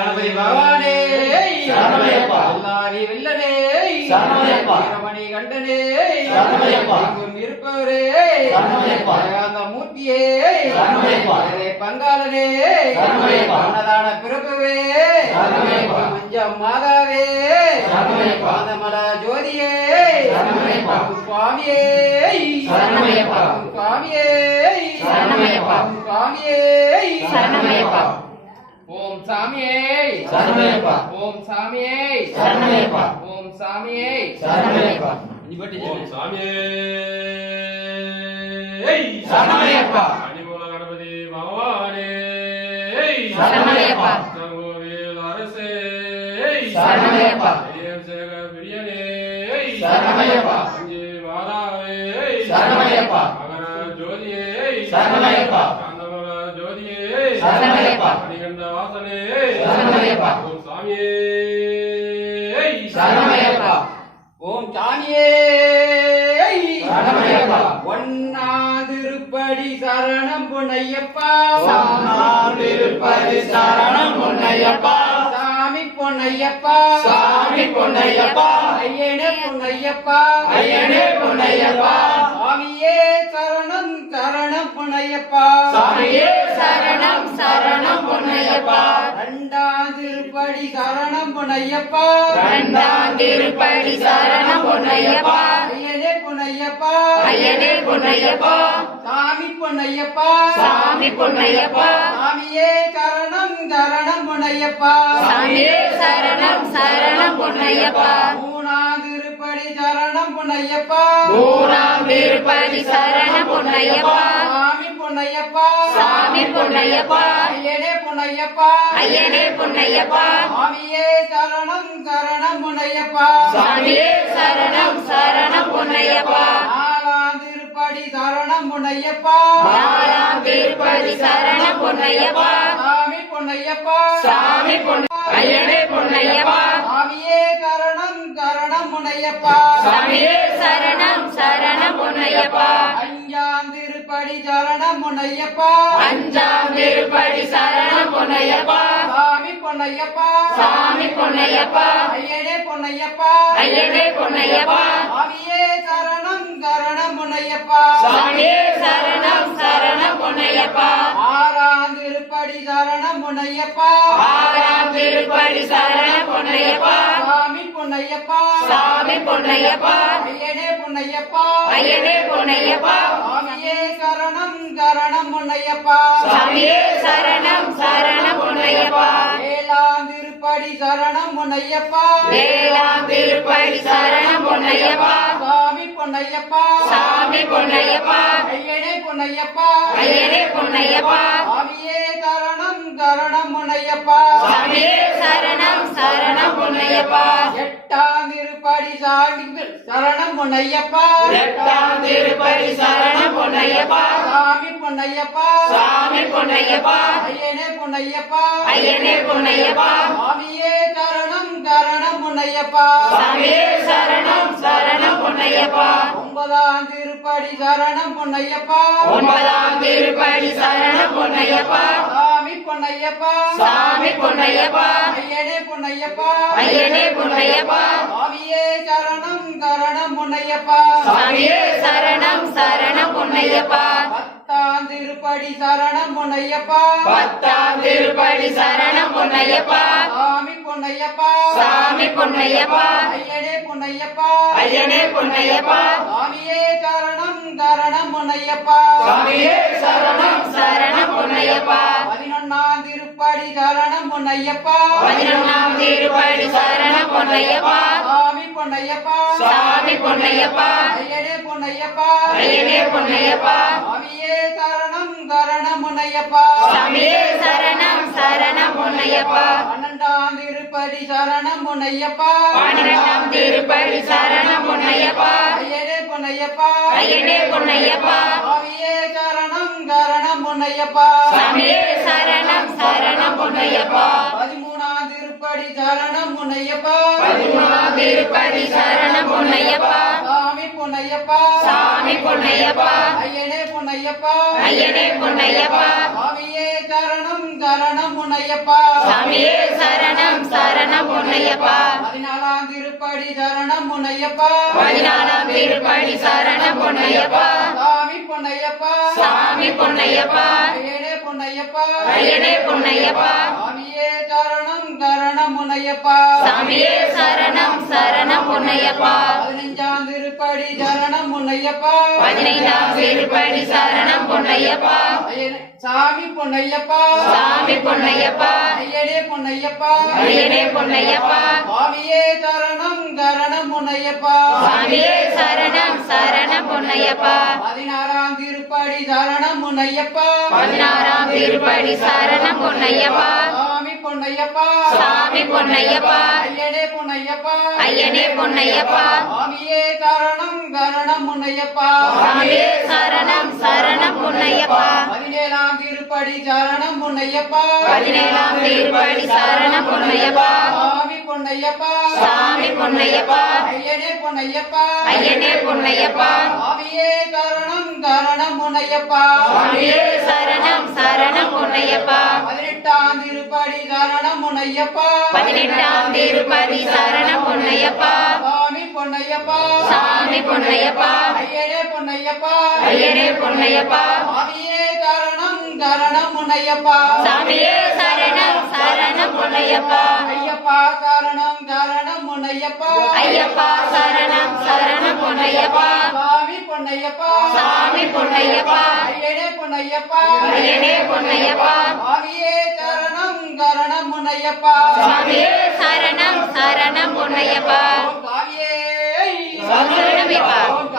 கணபதி பகவானே சரணமையப்பா. எல்லாரி வெல்லனே சரணமையப்பா. வீரமணி கண்டனே சரணமையப்பா. எங்கும் இருப்பவரே சரணமையப்பா. அந்த மூர்த்தியே சரணமையப்பா. பங்காளனே சரணமையப்பா. அன்னதான பிறப்புவே சரணமையப்பா. மஞ்சம் மாதாவே சரணமையப்பா. பாதமல ஜோதியே சரணமையப்பா. சுவாமியே சரணமையப்பா. சுவாமியே சரணமையப்பா. சுவாமியே சரணமையப்பா. ஓம் சாமியே சரணமையப்பா. ஓம் சாமியே சரணமையப்பா. ஓம் சாமியே சரணமையப்பா. ஓம் சாமியே சரணமையப்பா. அணிமூல கணபதி பகவானே சரணமையப்பா. கோவில் அரசே சரணமையப்பா. சேகர் பிரியனே சரணமையப்பா. அஞ்சு மாதாவே சரணமையப்பா. மகர ஜோதியே சரணமையப்பா. காந்தமல ஜோதியே சரணமையப்பா. மணிகண்ட வாசனே சரணமையப்பா. ஓம் சாமியே சரணமையப்பா. ஓம் சாமியே சரணமையப்பா. ஒன்னாதிருப்படி சரணம் பொன்னையப்பா திருப்பதி சரணம் பொன்னையப்பா. சாமி பொன்னையப்பா சாமி பொன்னையப்பா. ஐயனே பொன்னையப்பா ஐயனே பொன்னையப்பா. சாமியே சரணம் சரணம் பொன்னையப்பா சாமியே சரணம் சரணம் பொன்னையப்பா. இரண்டாம் திருப்படி சரணம் பொன்னையப்பா இரண்டாம் திருப்பதி சரணம் பொன்னையப்பா. ஐயனே பொன்னையப்பா ஐயனே பொன்னையப்பா. சாமி பொன்னையப்பா சாமி பொன்னையப்பா. சாமியே சரணம் சரணம் பொன்னையப்பா சாமியே சரணம் சரணம் பொன்னையப்பா. மூணாம் திருப்படி சரணம் பொன்னையப்பா மூணாம் திருப்பதி சரணம் பொன்னையப்பா. சாமி பொன்னையப்பா சாமி பொன்னையப்பா. ஐயனே பொன்னையப்பா ஐயனே பொன்னையப்பா. சாமியே சரணம் சரணம் பொன்னையப்பா சாமியே சரணம் சரணம் பொன்னையப்பா. நாலாம் திருப்படி சரணம் பொன்னையப்பா நாலாம் திருப்பதி சரணம் பொன்னையப்பா. சாமி பொன்னையப்பா சாமி ஐயனே பொன்னையப்பா. சாமியே சரணம் சரணம் பொன்னையப்பா சாமியே சரணம் சரணம் பொன்னையப்பா. அஞ்சாம் திருப்படி சரணம் பொன்னையப்பா அஞ்சாம் திருப்பதி சரணம் பொன்னையப்பா. சாமி பொன்னையப்பா சாமி பொன்னையப்பா. ஐயனே பொன்னையப்பா ஐயனே பொன்னையப்பா. சாமியே சரணம் சரணம் பொன்னையப்பா சாமியே சரணம் சரணம் பொன்னையப்பா. ஆறாம் திருப்படி சரணம் பொன்னையப்பா ஆறாம் திருப்பதி சரணம் பொன்னையப்பா. சாமி பொன்னையப்பா சாமி பொன்னையப்பா. ஐயனே பொன்னையப்பா ஐயனே பொன்னையப்பா. சாமியே சரணம் சரணம் பொன்னையப்பா சாமியே சரணம் சரணம் பொன்னையப்பா. ஏழாம் திருப்படி சரணம் பொன்னையப்பா ஏழாம் திருப்பதி சரணம் பொன்னையப்பா. சாமி பொன்னையப்பா சாமி பொன்னையப்பா. ஐயனே பொன்னையப்பா ஐயனே பொன்னையப்பா. சாமியே சரணம் சரணம் பொன்னையப்பா சாமியே சரணம் சரணம் பொன்னையப்பா. எட்டாம் திருப்படி சாமி சரணம் பொன்னையப்பா எட்டாம் திருப்பதி சரணம் பொன்னையப்பா. சாமி பொன்னையப்பா சாமி பொன்னையப்பா. ஐயனே பொன்னையப்பா ஐயனே பொன்னையப்பா. சாமியே சரணம் சரணம் பொன்னையப்பா சாமியே சரணம் சரணம் பொன்னையப்பா. ஒன்பதாம் திருப்படி சரணம் பொன்னையப்பா ஒன்பதாம் திருப்பதி சரணம் பொன்னையப்பா. சாமி பொன்னையப்பா சாமி பொன்னையப்பா. ஐயனே பொன்னையப்பா ஐயனே பொன்னையப்பா. சாமியே சரணம் சரணம் பொன்னையப்பா சாமியே சரணம் சரணம் பொன்னையப்பா. பத்தாம் திருப்படி சரணம் பொன்னையப்பா பத்தாம் திருப்பதி சரணம் பொன்னையப்பா. சாமி பொன்னையப்பா சாமி பொன்னையப்பா. ஐயனே பொன்னையப்பா ஐயனே பொன்னையப்பா. சாமியே சரணம் சரணம் பொன்னையப்பா சாமியே சரணம் சரணம் பொன்னையப்பா. 11ஆம் திருப்படி சரணம் பொன்னையப்பா 11ஆம் திருப்பதி சரணம் பொன்னையப்பா. சாமி பொன்னையப்பா சாமி பொன்னையப்பா. ஐயனே பொன்னையப்பா ஐயனே பொன்னையப்பா. சாமியே சரணம் சரணம் பொன்னையப்பா சாமியே சரணம் சரணம் பொன்னையப்பா. 12ஆம் திருப்படி சரணம் பொன்னையப்பா 12ஆம் திருப்பதி சரணம் பொன்னையப்பா. ஐயனே பொன்னையப்பா ஐயனே பொன்னையப்பா. சாமியே சரணம் சரணம் பொன்னையப்பா சாமியே சரணம் சரணம் பொன்னையப்பா. 13ஆம் திருப்படி சரணம் பொன்னையப்பா 13ஆம் திருப்பதி சரணம் பொன்னையப்பா. சாமி பொன்னையப்பா சாமி பொன்னையப்பா. ஐயனே பொன்னையப்பா ஐயனே பொன்னையப்பா. சாமியே சரணம் சரணம் பொன்னையப்பா சாமியே பொன்னையப்பா 14ஆம் திருப்படி சரணம் பொன்னையப்பா சாமி பொன்னையப்பா சாமி பொன்னையப்பா ஐயனே பொன்னையப்பா ஐயனே பொன்னையப்பா சாமியே சரணம் சரணம் பொன்னையப்பா சாமியே சரணம் சரணம் பொன்னையப்பா 15ஆம் திருப்படி சரணம் பொன்னையப்பா 15ஆம் திருப்படி சரணம் பொன்னையப்பா ஐயனே சாமி பொன்னையப்பா சாமி பொன்னையப்பா ஐயனே பொன்னையப்பா ஐயனே பொன்னையப்பா சாமியே சரணம் சரணம் பொன்னையப்பா சாமியே சரணம் சரணம் பொன்னையப்பா 16ஆம் திருப்படி சரணம் பொன்னையப்பா 16ஆம் திருப்படி சரணம் பொன்னையப்பா சாமி பொன்னையப்பா சாமி பொன்னையப்பா ஐயனே பொன்னையப்பா ஐயனே பொன்னையப்பா சாமியே சரணம் சரணம் பொன்னையப்பா சாமியே சரணம் சரணம் பொன்னையப்பா 17ஆம் திருப்படி சரணம் பொன்னையப்பா 17ஆம் திருப்படி சரணம் பொன்னையப்பா சாமி பொன்னையப்பா சாமி பொன்னையப்பா ஐயனே பொன்னையப்பா ஐயனே பொன்னையப்பா சாமியே சரணம் சரணம் பொன்னையப்பா சாமியே சரணம் சரணம் பொன்னையப்பா 18ஆம் திருப்படி சரணம் பொன்னையப்பா 18ஆம் திருப்பதி சரணம் பொன்னையப்பா சாமி பொன்னையப்பா சாமி பொன்னையப்பா ஐயனே பொன்னையப்பா ஐயனே பொன்னையப்பா சாமியே சரணம் சரணம் பொன்னையப்பா சாமியே சரணம் சரணம் பொன்னையப்பா ஐயப்பா சரணம் சரணம் பொன்னையப்பா ஐயப்பா சரணம் சரணம் பொன்னையப்பா சாமி பொன்னையப்பா சாமி பொன்னையப்பா ஐயனே பொன்னையப்பா ஐயனே பொன்னையப்பா சாமியே சரணம் சரணம் பொன்னையப்பா சாமியே சரணம் சரணம் பொன்னையப்பா சாமியே சரணமைப்பா. ஓம்